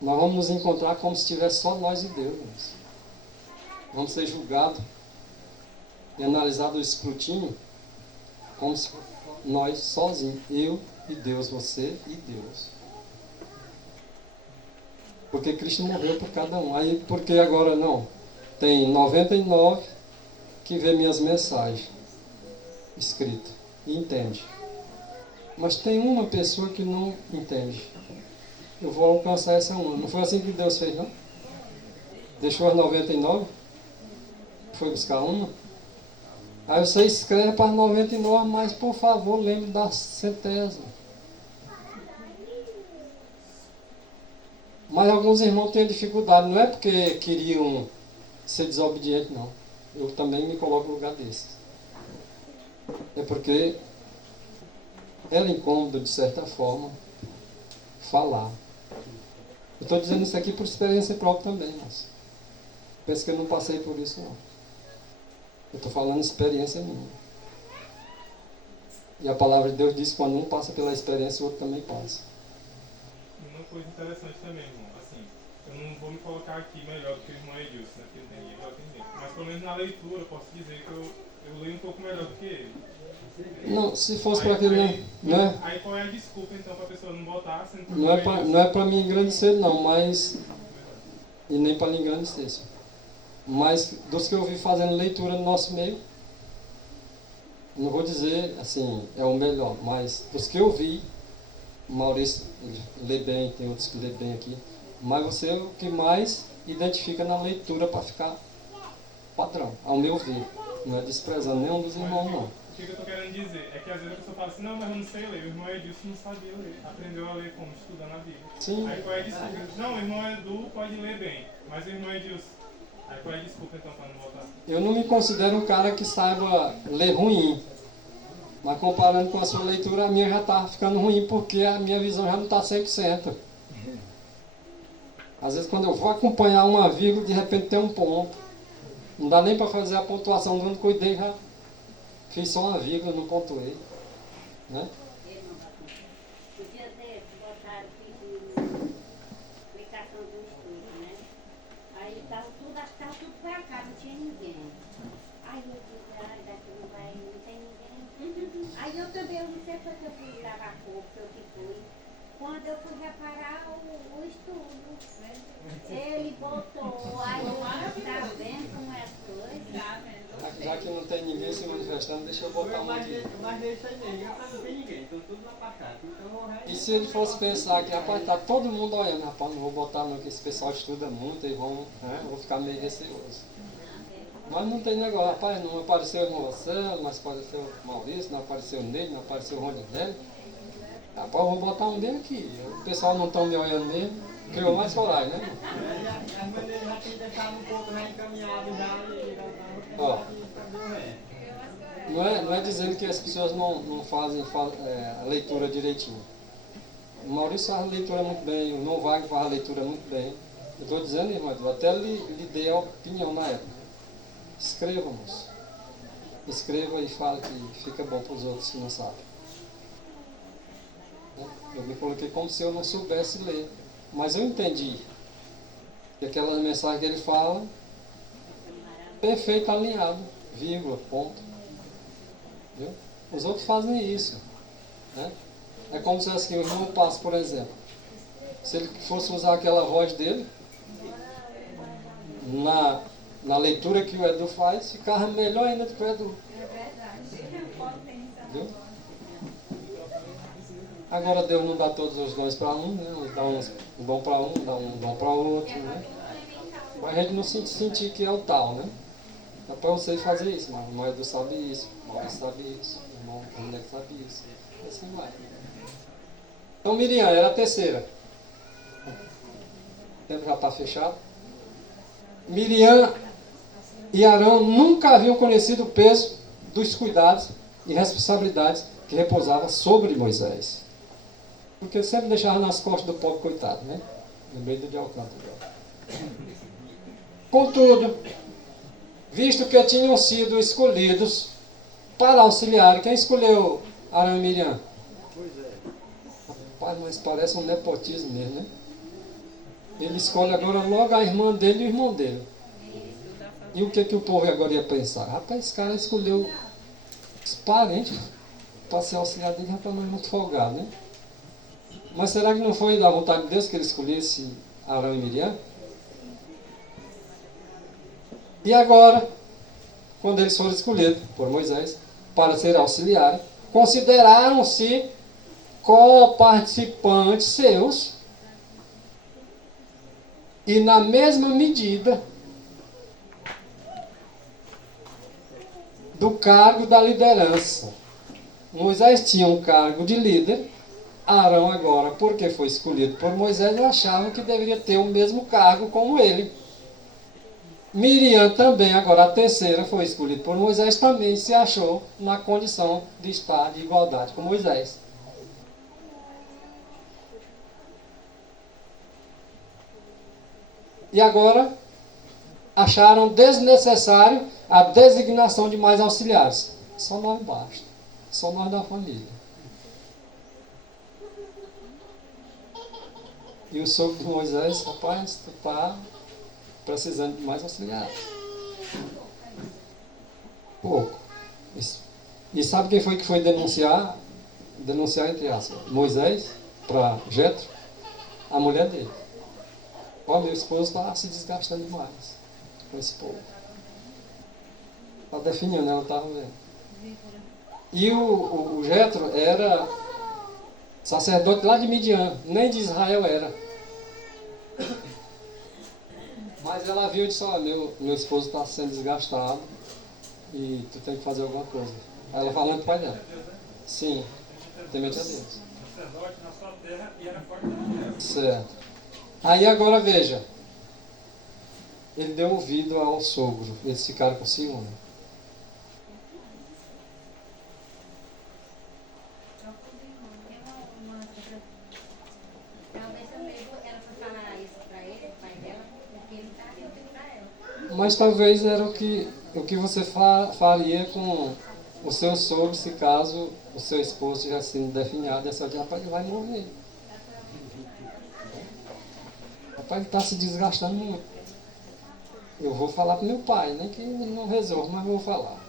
Nós vamos nos encontrar como se tivesse só nós e Deus. Mas vamos ser julgados e analisados o escrutínio como se nós sozinhos, eu e Deus, você e Deus. Porque Cristo morreu por cada um. Aí, porque agora não? Tem 99 que vê minhas mensagens escritas e entende. Mas tem uma pessoa que não entende. Eu vou alcançar essa uma. Não foi assim que Deus fez, não? Deixou as 99? Foi buscar uma? Aí você escreve para as 99, mas por favor, lembre da centésima. Mas alguns irmãos têm dificuldade. Não é porque queriam ser desobedientes, não. Eu também me coloco no lugar desses. É porque era incômodo, de certa forma, falar. Eu estou dizendo isso aqui por experiência própria também, mas penso que eu não passei por isso, não. Eu estou falando experiência minha. E a palavra de Deus diz que quando um passa pela experiência, o outro também passa. Uma coisa interessante também, irmão, assim, eu não vou me colocar aqui melhor do que o irmão Edilson, né, que ele tem nível atendente. Mas pelo menos na leitura eu posso dizer que eu leio um pouco melhor do que ele. Não, se fosse para aquele... Não é, aí qual é a desculpa então para a pessoa não botar? não é para me engrandecer, não, mas... E nem para lhe engrandecer. Mas dos que eu vi fazendo leitura no nosso meio, não vou dizer assim, é o melhor, mas dos que eu vi, o Maurício lê bem, tem outros que lê bem aqui, mas você é o que mais identifica na leitura para ficar padrão, ao meu ver. Não é desprezando nenhum dos irmãos, não. O que eu estou querendo dizer é que às vezes a pessoa fala assim, não, mas eu não sei ler. O irmão Edilson não sabia ler, aprendeu a ler como? Estudando a Bíblia. Sim. Aí qual é a desculpa? Não, o irmão Edu pode ler bem, mas o irmão Edilson... Aí qual é a desculpa então para não botar? Eu não me considero um cara que saiba ler ruim. Mas comparando com a sua leitura, a minha já está ficando ruim, porque a minha visão já não está 100%. Às vezes quando eu vou acompanhar uma vírgula, de repente tem um ponto. Não dá nem para fazer a pontuação do ano, cuidei, já fiz só uma vírgula, não pontuei. Né? Podia ter botado explicação do estudo, né? Aí estava tudo, acho que estava tudo pra cá, não tinha ninguém. Aí eu disse, daqui não tem ninguém. Aí eu também, eu não sei porque eu fui gravar pouco, eu que fui. Quando eu fui reparar o estudo, ele botou, aí eu tá vendo como é as coisas? Já que não tem ninguém se manifestando, deixa eu botar uma aqui. Mas deixa aí, não tem ninguém, estão tudo na passada. E se ele fosse pensar que, rapaz, tá todo mundo olhando, rapaz, não vou botar não, que esse pessoal estuda muito e vou ficar meio receoso. Mas não tem negócio, rapaz, não apareceu o irmão Marcelo, não apareceu o Maurício, não apareceu o Ney, não apareceu o Ronilene. Rapaz, eu vou botar um bem aqui. O pessoal não estão me olhando mesmo, criou mais coragem, né? Mas ele já tem deixado um pouco encaminhado já. Ó, não é dizendo que as pessoas não fazem a leitura direitinho. O Maurício faz a leitura muito bem, o Novago faz a leitura muito bem. Eu estou dizendo, irmão, eu até lhe dei a opinião na época. Escreva-nos. Escreva e fale que fica bom para os outros que não sabem. Eu me coloquei como se eu não soubesse ler. Mas eu entendi que aquela mensagem que ele fala, perfeito, alinhado, vírgula, ponto. Viu? Os outros fazem isso. Né? É como se assim, o irmão Passo, por exemplo. Se ele fosse usar aquela voz dele, na leitura que o Edu faz, ficava melhor ainda do que o Edu. É verdade. Viu? Agora Deus não dá todos os dons para um, né? Ele dá um dom para um, dá um dom para outro, né? Para a gente não sentir que é o tal, né? É para você fazer isso, mas o irmão Edu sabe isso, o Maurício sabe isso, o irmão Moleque sabe isso. Assim vai. Então Miriam, era a terceira. O tempo já está fechado. Miriam e Arão nunca haviam conhecido o peso dos cuidados e responsabilidades que repousava sobre Moisés. Porque ele sempre deixava nas costas do pobre coitado, né? Lembrei do Dialcante agora. Contudo, visto que tinham sido escolhidos para auxiliar, quem escolheu Arão e Miriam? Rapaz, mas parece um nepotismo mesmo, né? Ele escolhe agora logo a irmã dele e o irmão dele. E o que o povo agora ia pensar? Rapaz, esse cara escolheu os parentes para ser auxiliar dele, rapaz, não é muito folgado, né? Mas será que não foi da vontade de Deus que ele escolhesse Arão e Miriam? E agora, quando eles foram escolhidos por Moisés para ser auxiliares, consideraram-se co-participantes seus e na mesma medida do cargo da liderança. Moisés tinha um cargo de líder. Arão agora, porque foi escolhido por Moisés, achava que deveria ter o mesmo cargo como ele. Miriam também, agora a terceira, foi escolhida por Moisés, também se achou na condição de estar de igualdade com Moisés. E agora acharam desnecessário a designação de mais auxiliares. Só nós basta. Só nós da família. E o sogro de Moisés, rapaz, tu está precisando de mais auxiliares. Pouco. E sabe quem foi que foi denunciar? Denunciar entre aspas. Moisés para Jetro? A mulher dele. Ó, meu esposo está se desgastando demais com esse povo. Está definindo, ela estava vendo. E o Jetro era sacerdote lá de Midian, nem de Israel era. Mas ela viu e disse, ó, meu esposo está sendo desgastado e tu tem que fazer alguma coisa. Aí ela falando para o pai dela. Sim, temente a Deus. Sacerdote na sua terra e era forte na terra. Certo. Aí agora veja. Ele deu ouvido ao sogro. Eles ficaram com ciúme. Mas talvez era o que você faria com o seu sogro se caso o seu esposo tivesse sido definhado e essa dia, rapaz, ele vai morrer. Rapaz, ele está se desgastando muito. Eu vou falar para meu pai, nem que ele não resolva, mas eu vou falar.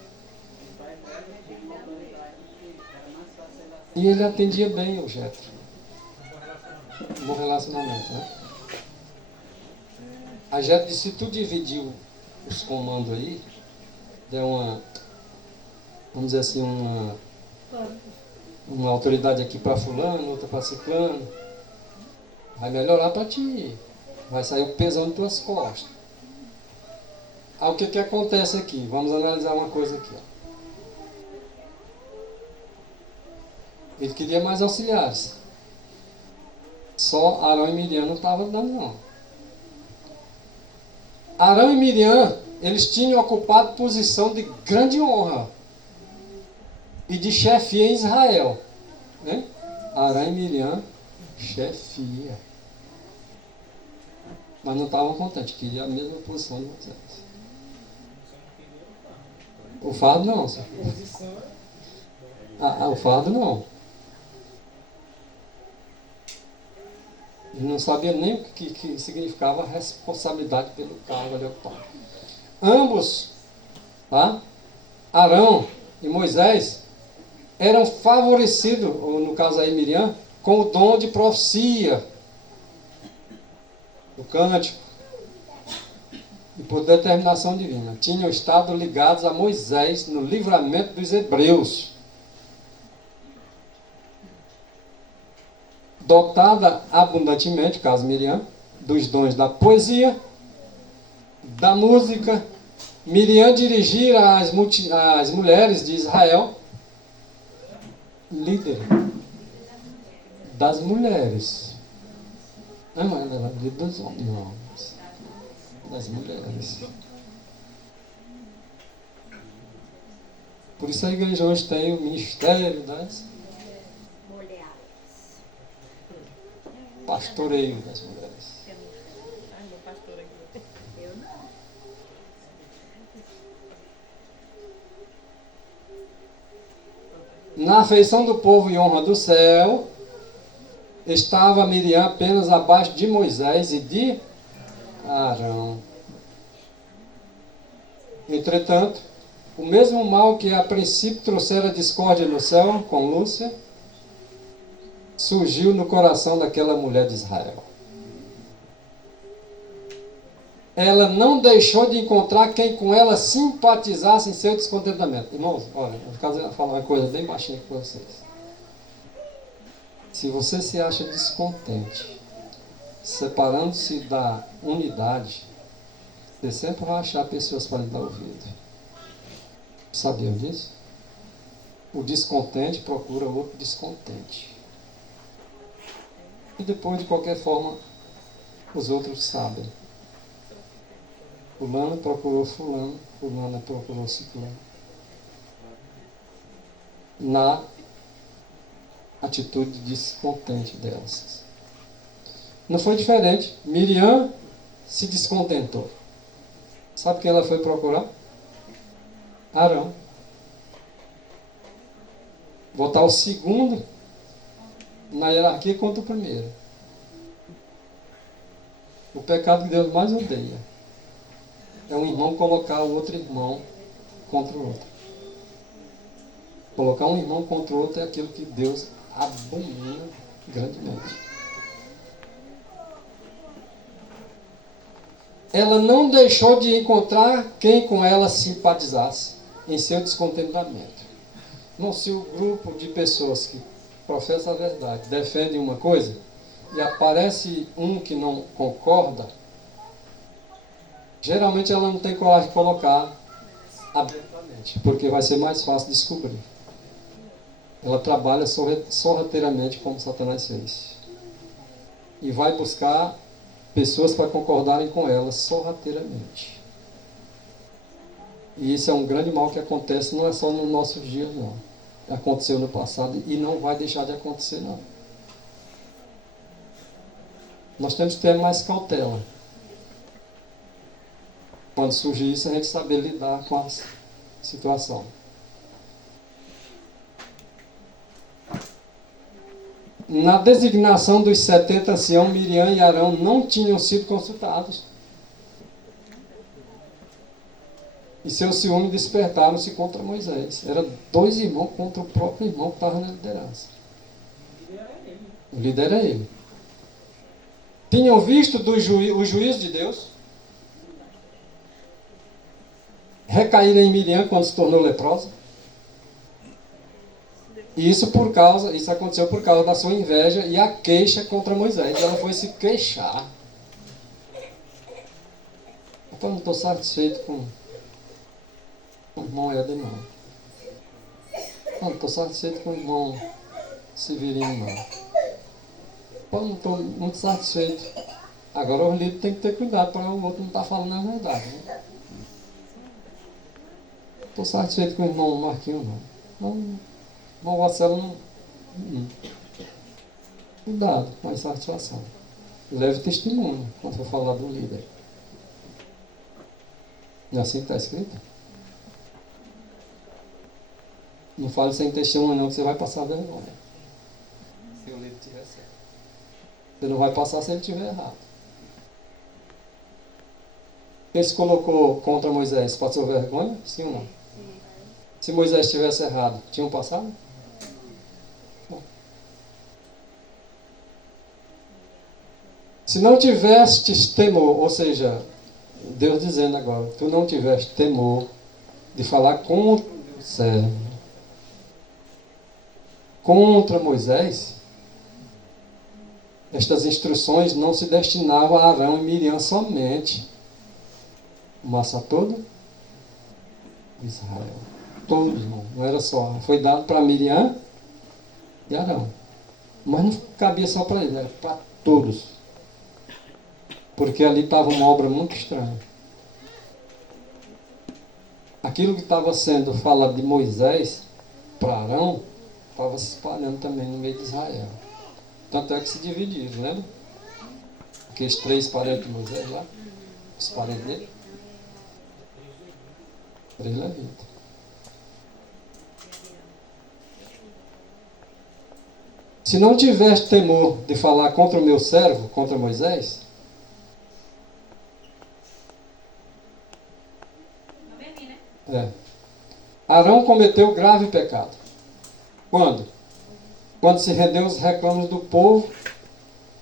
E ele atendia bem o Jetro. Um bom relacionamento, né? A Jetro disse, se tu dividiu os comandos aí, der uma, vamos dizer assim, uma autoridade aqui para fulano, outra para ciclano, vai melhorar para ti, vai sair o pesão de tuas costas. Aí o que acontece aqui? Vamos analisar uma coisa aqui. Ó. Ele queria mais auxiliares. Só Arão e Miriam não estavam dando não. Arão e Miriam, eles tinham ocupado posição de grande honra e de chefia em Israel. Né? Arão e Miriam, chefia. Mas não estavam contentes, queriam a mesma posição de Moisés. O fardo não, senhor. O fardo não. Ele não sabia nem o que significava responsabilidade pelo cargo ali ocupado. Ambos, tá? Arão e Moisés, eram favorecidos, ou no caso aí Miriam, com o dom de profecia, o cântico, e por determinação divina. Tinham estado ligados a Moisés no livramento dos hebreus. Dotada abundantemente, caso Miriam, dos dons da poesia, da música, Miriam dirigira as mulheres de Israel, líder das mulheres. Não, mas ela é líder dos homens, não, das mulheres. Por isso a igreja hoje tem o ministério das Mulheres. pastoreio das mulheres. Ai, meu pastor aqui. Eu não. Na afeição do povo e honra do céu, estava Miriam apenas abaixo de Moisés e de Arão. Entretanto, o mesmo mal que a princípio trouxera discórdia no céu com Lúcia, surgiu no coração daquela mulher de Israel. Ela não deixou de encontrar quem com ela simpatizasse em seu descontentamento. Irmãos, olha, eu vou falar uma coisa bem baixinha com vocês. Se você se acha descontente, separando-se da unidade, você sempre vai achar pessoas para lhe dar ouvido. Sabiam disso? O descontente procura outro descontente. E depois, de qualquer forma, os outros sabem. Fulano procurou fulano, fulana procurou ciclano. Na atitude descontente delas. Não foi diferente. Miriam se descontentou. Sabe quem ela foi procurar? Arão. Botar o segundo na hierarquia contra o primeiro. O pecado que Deus mais odeia é um irmão colocar o outro irmão contra o outro. Colocar um irmão contra o outro é aquilo que Deus abomina grandemente. Ela não deixou de encontrar quem com ela simpatizasse em seu descontentamento. Não, se o grupo de pessoas que professa a verdade defende uma coisa e aparece um que não concorda, geralmente ela não tem coragem de colocar abertamente, porque vai ser mais fácil descobrir. Ela trabalha sorrateiramente como Satanás fez. E vai buscar pessoas para concordarem com ela sorrateiramente. E isso é um grande mal que acontece, não é só nos nossos dias, não. Aconteceu no passado e não vai deixar de acontecer, não. Nós temos que ter mais cautela. Quando surgir isso, a gente saber lidar com a situação. Na designação dos 70 anciãos, Miriam e Arão não tinham sido consultados. E seus ciúmes despertaram-se contra Moisés. Eram dois irmãos contra o próprio irmão que estava na liderança. O líder era ele. Tinham visto o juízo de Deus recair em Miriam quando se tornou leprosa. E isso aconteceu por causa da sua inveja e a queixa contra Moisés. Ela foi se queixar. Eu não estou satisfeito com o irmão Éder, não. Eu não estou satisfeito com o irmão Severino, não. Eu não estou muito satisfeito. Agora o líder tem que ter cuidado para o outro não estar falando a verdade. Né? Não estou satisfeito com o irmão Marquinhos, não. O irmão Marcelo não. Cuidado com a insatisfação. Leve testemunho quando for falar do líder. Não é assim que está escrito? Não fale sem testemunho não, que você vai passar vergonha. Se o líder estiver certo. Você não vai passar se ele estiver errado. Quem se colocou contra Moisés passou vergonha? Sim ou não? Se Moisés estivesse errado, tinham passado? Bom. Se não tivestes temor, ou seja, Deus dizendo agora, tu não tiveste temor de falar contra o servo, contra Moisés, estas instruções não se destinavam a Arão e Miriam somente, mas a todo Israel. Todos, não era só. Foi dado para Miriam e Arão. Mas não cabia só para eles, era para todos. Porque ali estava uma obra muito estranha. aquilo que estava sendo falado de Moisés para Arão, estava se espalhando também no meio de Israel. Tanto é que se dividiram, lembra? Aqueles 3 parentes de Moisés lá, os parentes dele. 3 levitas. Se não tivesse temor de falar contra o meu servo, contra Moisés, Arão cometeu grave pecado. Quando? Quando se rendeu aos reclamos do povo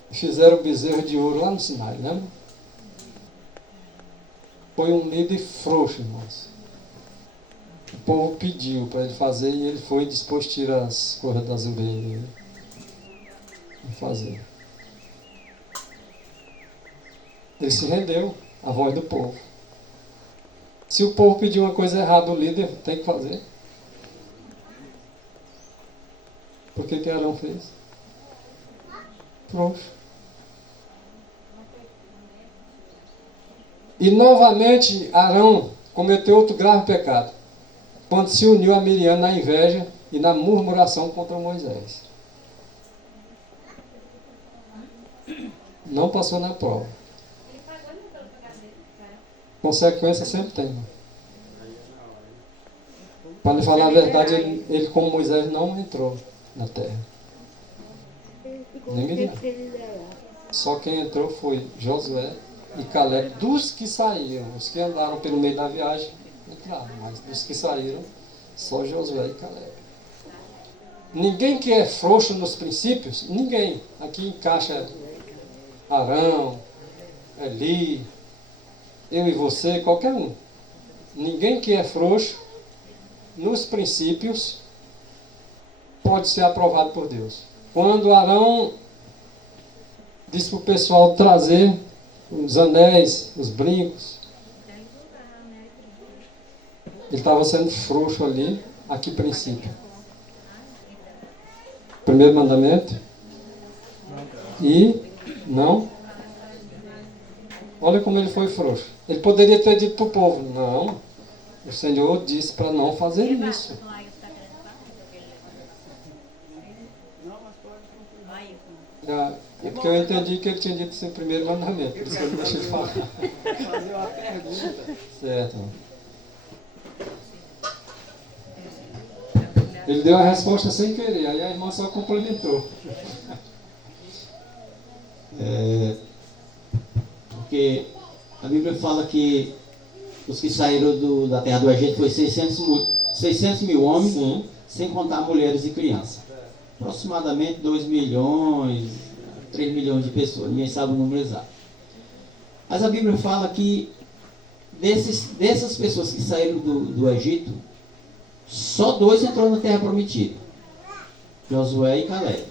e fizeram o bezerro de ouro lá no Sinai, lembra? Foi um líder frouxo, irmãos. O povo pediu para ele fazer e ele foi dispôs a tirar as cordas das orelhas e fazer. Ele se rendeu à voz do povo. Se o povo pedir uma coisa errada, o líder tem que fazer. Por que Arão fez? Frouxo. E novamente Arão cometeu outro grave pecado, quando se uniu a Miriam na inveja e na murmuração contra Moisés. Não passou na prova. Consequência sempre tem. Para lhe falar a verdade, ele como Moisés não entrou na terra. Nem Miriam. Só quem entrou foi Josué e Caleb. Dos que saíram, os que andaram pelo meio da viagem, entraram. Mas dos que saíram, só Josué e Caleb. Ninguém que é frouxo nos princípios, ninguém. Aqui encaixa Arão, Eli, eu e você, qualquer um. Ninguém que é frouxo nos princípios pode ser aprovado por Deus. Quando Arão disse para o pessoal trazer os anéis, os brincos, ele estava sendo frouxo ali. A que princípio? Primeiro mandamento. E não. Olha como ele foi frouxo. Ele poderia ter dito para o povo, não, o Senhor disse para não fazer isso. É porque eu entendi que ele tinha dito esse primeiro mandamento, por isso que eu não deixei de falar. Fazer uma pergunta. Certo. Ele deu a resposta sem querer, aí a irmã só complementou. Porque a Bíblia fala que os que saíram da terra do Egito foi 600 mil homens, sim, sem contar mulheres e crianças. Aproximadamente 2 milhões, 3 milhões de pessoas, ninguém sabe o número exato. Mas a Bíblia fala que dessas pessoas que saíram do Egito, só 2 entrou na terra prometida: Josué e Caleb.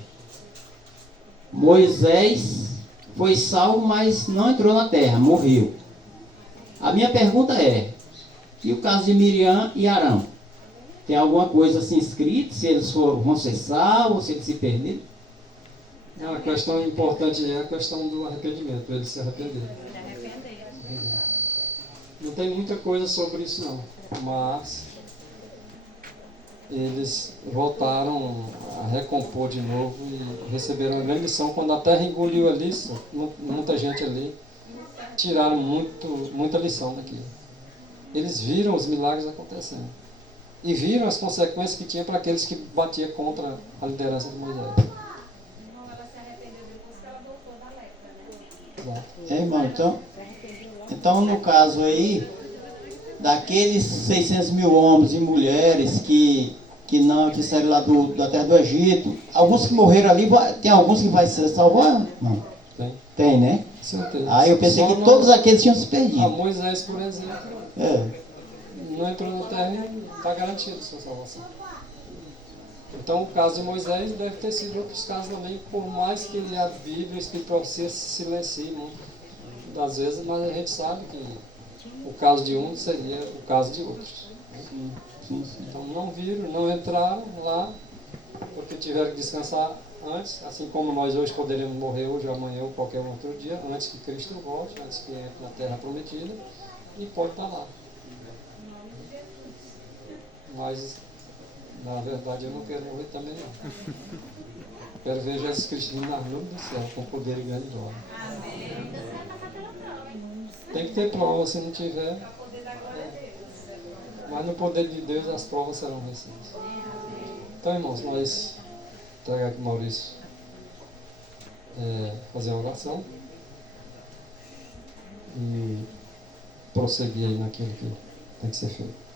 Moisés foi salvo, mas não entrou na terra, morreu. A minha pergunta é: e o caso de Miriam e Arão? Tem alguma coisa assim escrita, se eles vão ser salvos, se eles se perderam? Não, a questão importante é a questão do arrependimento, eles se arrependeram. Não tem muita coisa sobre isso não, mas eles voltaram a recompor de novo e receberam uma grande lição. Quando a terra engoliu ali, muita gente ali, tiraram muita lição daquilo. Eles viram os milagres acontecendo e viram as consequências que tinha para aqueles que batiam contra a liderança de Moisés. Ela se arrependeu depois que ela voltou da lepra, né? Irmão, então no caso aí, daqueles 600 mil homens e mulheres que saíram lá da terra do Egito, alguns que morreram ali, tem alguns que vai ser salvados? Não. Tem, né? Certeza. Aí eu pensei que todos aqueles tinham se perdido. Moisés, por exemplo, não entrou na terra e está garantido sua salvação. Então o caso de Moisés deve ter sido outros casos também, por mais que a Bíblia, o Espírito Profecia se silencie das vezes, mas a gente sabe que o caso de um seria o caso de outros. Então não viram, não entraram lá, porque tiveram que descansar antes, assim como nós hoje poderemos morrer hoje, amanhã ou qualquer outro dia, antes que Cristo volte, antes que entre na terra prometida, e pode estar lá. Mas, na verdade, eu não quero morrer também, não. Quero ver Jesus Cristo vindo nas nuvens do céu, com poder e grande glória. Tem que ter prova, se não tiver. Mas no poder de Deus as provas serão vencidas. Então, irmãos, nós traga aqui Maurício fazer a oração e prosseguir aí naquilo que tem que ser feito.